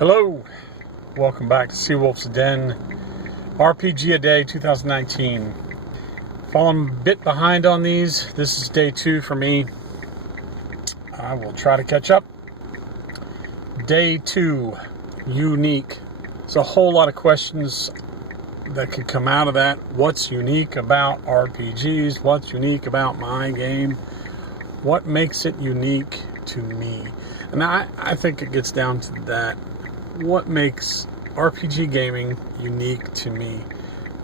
Hello, welcome back to Seawolf's Den, RPG a Day 2019. Falling a bit behind on these. This is day 2 for me. I will try to catch up. Day 2, unique. There's a whole lot of questions that could come out of that. What's unique about RPGs? What's unique about my game? What makes it unique to me? And I think it gets down to that. What makes RPG gaming unique to me?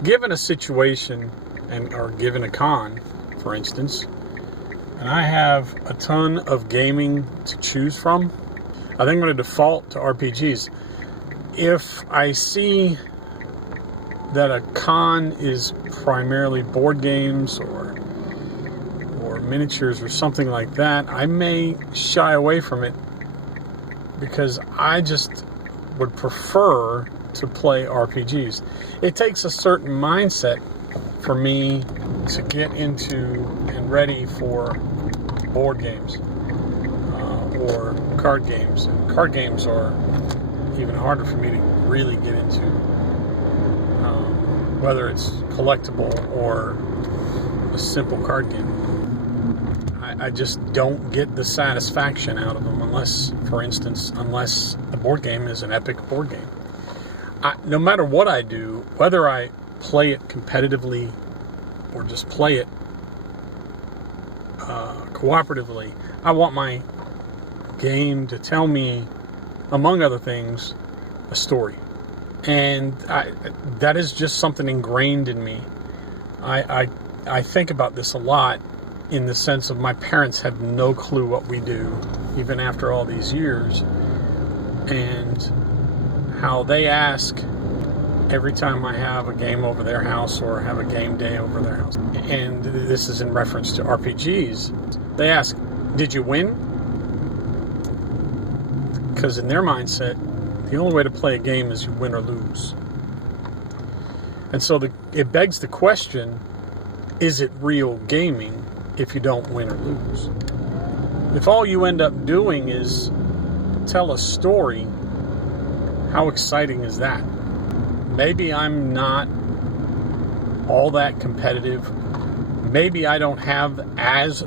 Given a situation, or given a con, for instance, and I have a ton of gaming to choose from, I think I'm going to default to RPGs. If I see that a con is primarily board games or miniatures or something like that, I may shy away from it because I just would prefer to play RPGs. It takes a certain mindset for me to get into and ready for board games or card games. And card games are even harder for me to really get into, whether it's collectible or a simple card game. I just don't get the satisfaction out of them unless the board game is an epic board game. No matter what I do, whether I play it competitively or just play it cooperatively, I want my game to tell me, among other things, a story. And that is just something ingrained in me. I think about this a lot, in the sense of my parents had no clue what we do, even after all these years, and how they ask every time I have a game over their house or have a game day over their house, and this is in reference to RPGs, they ask, did you win? Because in their mindset, the only way to play a game is you win or lose. And so it begs the question, is it real gaming if you don't win or lose? If all you end up doing is tell a story, how exciting is that? Maybe I'm not all that competitive. Maybe I don't have as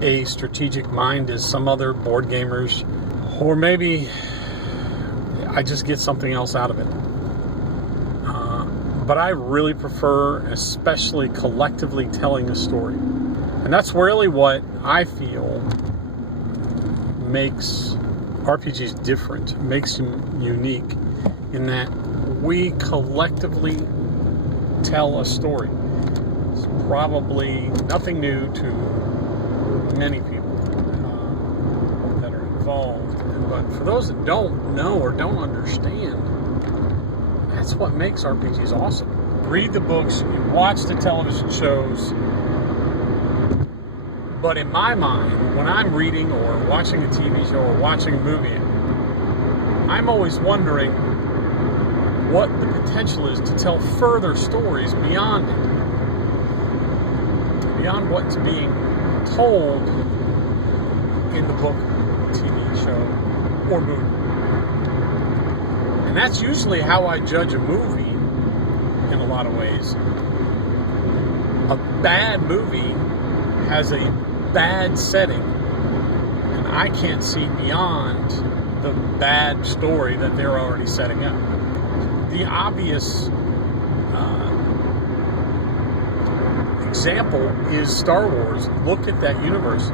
a strategic mind as some other board gamers. Or maybe I just get something else out of it. But I really prefer, especially collectively, telling a story. And that's really what I feel makes RPGs different, makes them unique, in that we collectively tell a story. It's probably nothing new to many people that are involved. But for those that don't know or don't understand, that's what makes RPGs awesome. Read the books, you watch the television shows, but in my mind, when I'm reading or watching a TV show or watching a movie, I'm always wondering what the potential is to tell further stories beyond it. Beyond what's being told in the book, TV show, or movie. And that's usually how I judge a movie in a lot of ways. A bad movie has a bad setting, and I can't see beyond the bad story that they're already setting up. The obvious example is Star Wars. Look at that universe.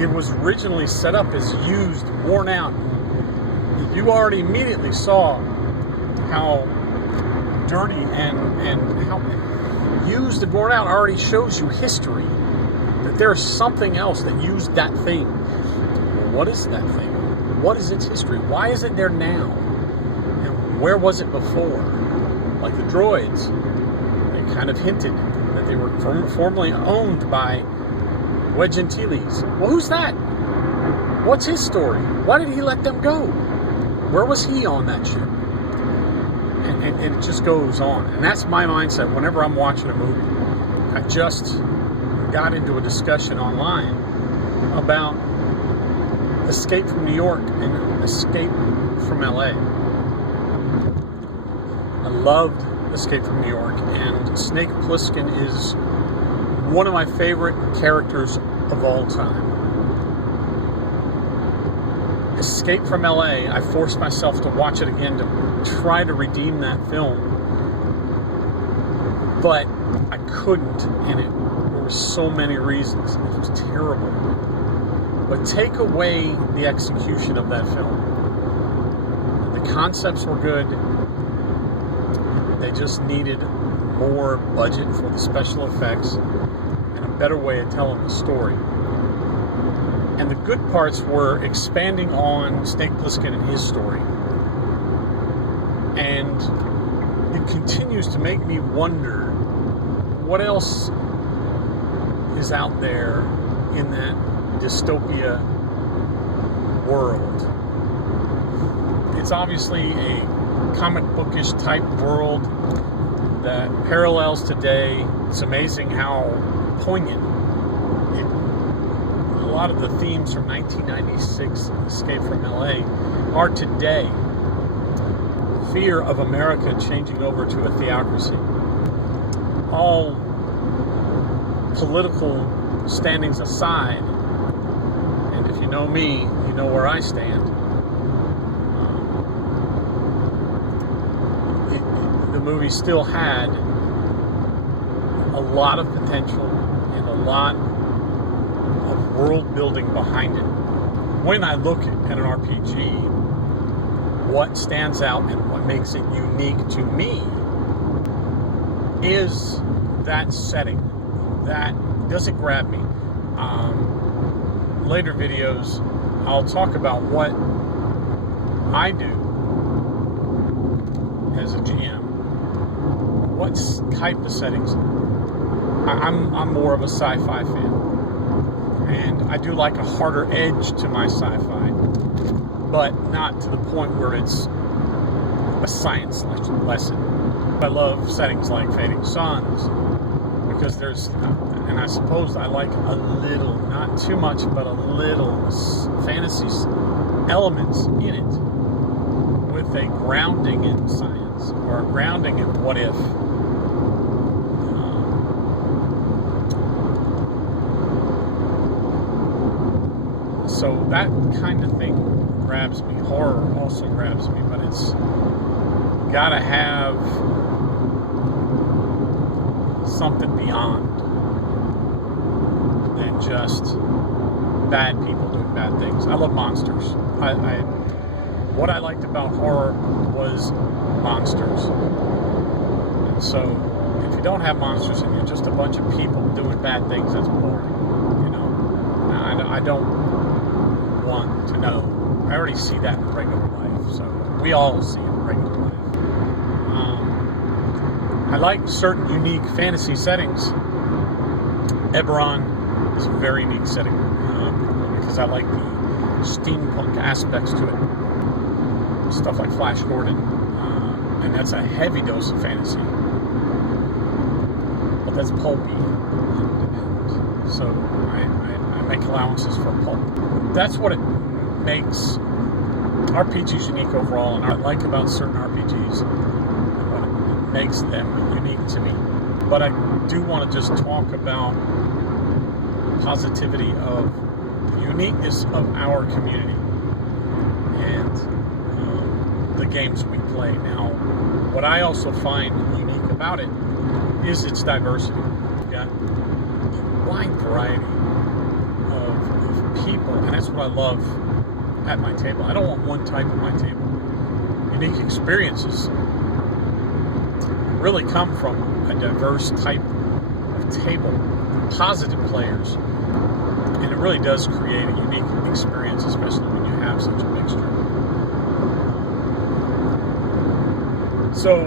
It was originally set up as used, worn out. You already immediately saw how dirty and how used and worn out already shows you history. That there's something else that used that thing. Well, what is that thing? What is its history? Why is it there now? And where was it before? Like the droids, they kind of hinted that they were formerly owned by Wedge Antilles. Well, who's that? What's his story? Why did he let them go? Where was he on that ship? And it just goes on. And that's my mindset whenever I'm watching a movie. I just got into a discussion online about Escape from New York and Escape from LA. I loved Escape from New York, and Snake Plissken is one of my favorite characters of all time. Escape from LA, I forced myself to watch it again to try to redeem that film, but I couldn't, and there were so many reasons. It was terrible. But take away the execution of that film. The concepts were good. They just needed more budget for the special effects and a better way of telling the story. And the good parts were expanding on Snake Plissken and his story. And it continues to make me wonder what else is out there in that dystopia world. It's obviously a comic bookish type world that parallels today. It's amazing how poignant a lot of the themes from 1996 Escape from LA are today. Fear of America changing over to a theocracy. All political standings aside, and if you know me, you know where I stand. The movie still had a lot of potential and a lot of world building behind it. When I look at an RPG, what stands out and what makes it unique to me is that setting. That doesn't grab me. Later videos, I'll talk about what I do as a GM. What type of settings? I'm more of a sci-fi fan, and I do like a harder edge to my sci-fi, but not to the point where it's a science lesson. I love settings like Fading Suns, because there's, and I suppose I like a little, not too much, but a little fantasy elements in it, with a grounding in science, or a grounding in what if. So that kind of thing grabs me. Horror also grabs me, but it's gotta have something beyond than just bad people doing bad things. I love monsters. What I liked about horror was monsters. And so if you don't have monsters and you're just a bunch of people doing bad things, that's boring. You know, I don't want to know. I already see that in regular life, so we all see it in regular life. I like certain unique fantasy settings. Eberron is a very unique setting because I like the steampunk aspects to it. Stuff like Flash Gordon, and that's a heavy dose of fantasy. But that's pulpy, and so I make allowances for pulp. That's what it makes RPGs unique overall, and what I like about certain RPGs, and what it makes them unique to me. But I do want to just talk about the positivity of the uniqueness of our community and the games we play. Now, what I also find unique about it is its diversity. You've got a wide variety of people, and that's what I love at my table. I don't want one type at my table. Unique experiences really come from a diverse type of table, positive players, and it really does create a unique experience, especially when you have such a mixture. So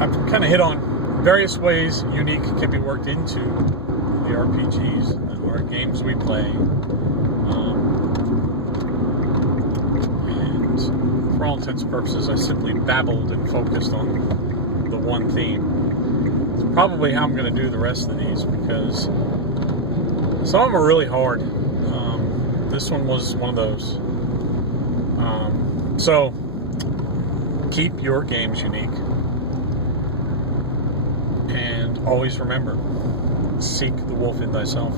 I've kind of hit on various ways unique can be worked into the RPGs or games we play. And for all intents and purposes, I simply babbled and focused on the one theme. It's probably how I'm going to do the rest of these, because some of them are really hard. This one was one of those. So Keep your games unique. And always remember, seek the wolf in thyself.